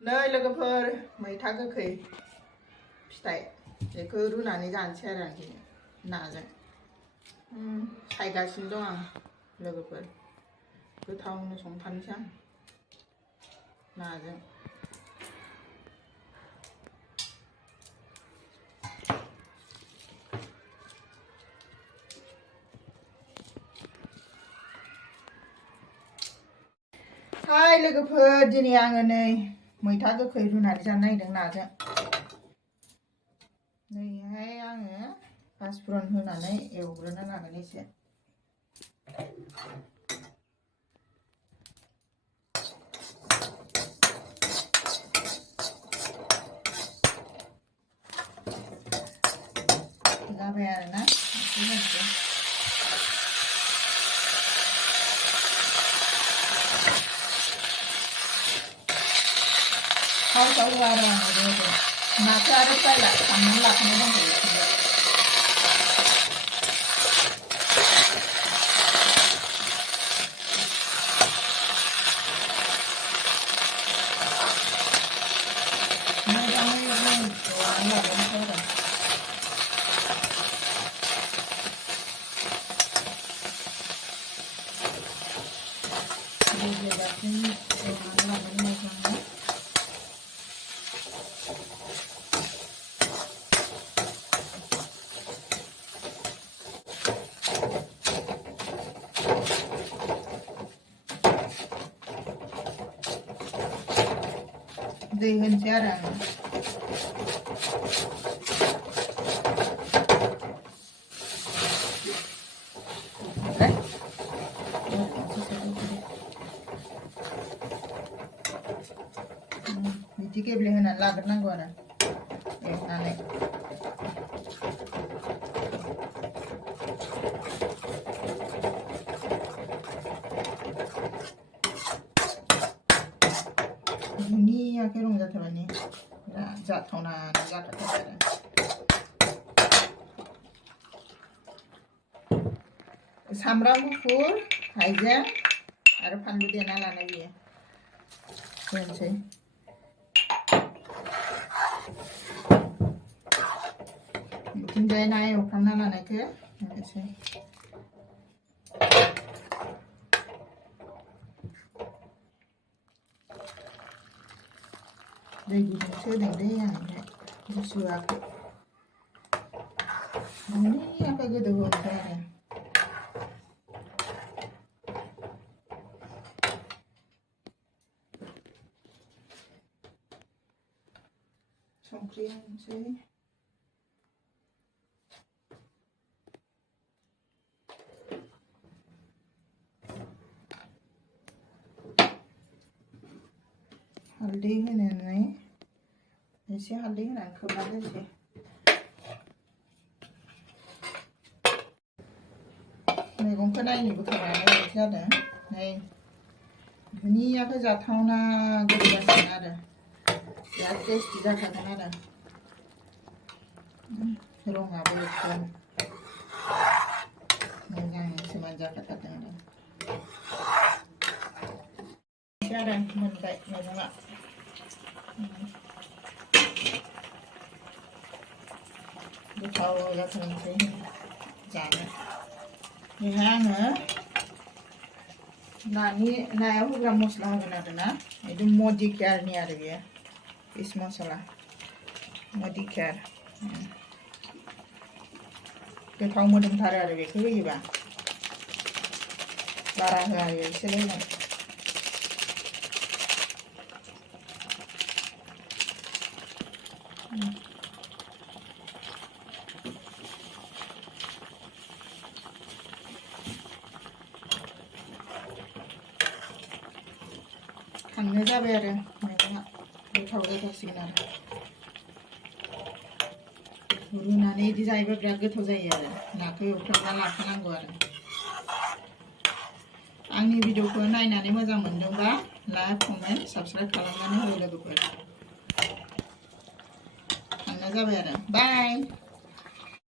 नै लोगोफोर मैथा गोखै फिथाइ बेखौ रुनानै जानोसै आरो आं नाजों सायगासिनो दं आं लोगोफोर गोथावनो संथारनोसै आं नाजों हाय लोगोफोर दिनै आङो नै मैथा गोखै रुनानै जानो नागिरदों नाजों नैहाय आङो पासफुरन होनानै एवग्रोना लागोन एसे जाबाय आरोना थाव आरो आङो नाखौ आरो फ्राय खालामनानै लाखानाय दंखायो मोजाङै एवनानै लाग्रोनोसै आरो गेब्लेजासिम एवनानै लागोन मोजाङै दै होनोसै आरो आङो बिदि गेब्लेहोनानै लाग्रोनांगौ आरो एवनानै दुनियाखै रंजाथारबाय बिराद जाथावना जाथारबाय आरो सामब्राम गुफुर हाइजें आरो फानलु देना लानाय बियो होनोसै बिथिंजाय ना एवफ्रामना लानायखौ होनोसै दै गुदुंसो होदों दै आं गुसु होआखै दुनियाखौ गोदौ होनोसै आरो संख्रि होनोसै हालदै होनानै एसे हालदै होनानै खोबना दोनसै मैगंखौ नायनो बोखारनानै ओरैसो जादों नै दुनियाखौ जाथावना गोथाव जासिगोन आरो बिराद टेस्टि जाखागोन आरो रङाबो एकदम मोजां सोमान जाखाथारदों आरो मोनबाय मैगङा गोथाव जाथारनोसै जानो बेहाय आङो नायाव होग्रा मस्ला होगोन आरो ना एकदम मदि केयारनि आरो बेयो फिस मस्ला मदि केयार गोथाव मोदोमथारो आरो बेखौ होयोबा बारा होआ एसेल' होगोन खांनो जाबाय आरो मैगङा गोथाव जाथारसिगोन आरो रुनानै बिदि जायोबा बिराद गोथाव जायो आरो नाखौ एवफ्रामना लाखानांगौ आरो आंनि भिडिअखौ नायनानै मोजां मोनदोंबा लाइक कमेन्ट साबस्क्राइब खालामनानै हो लोगोफोर खांनो जाबाय आरो बाय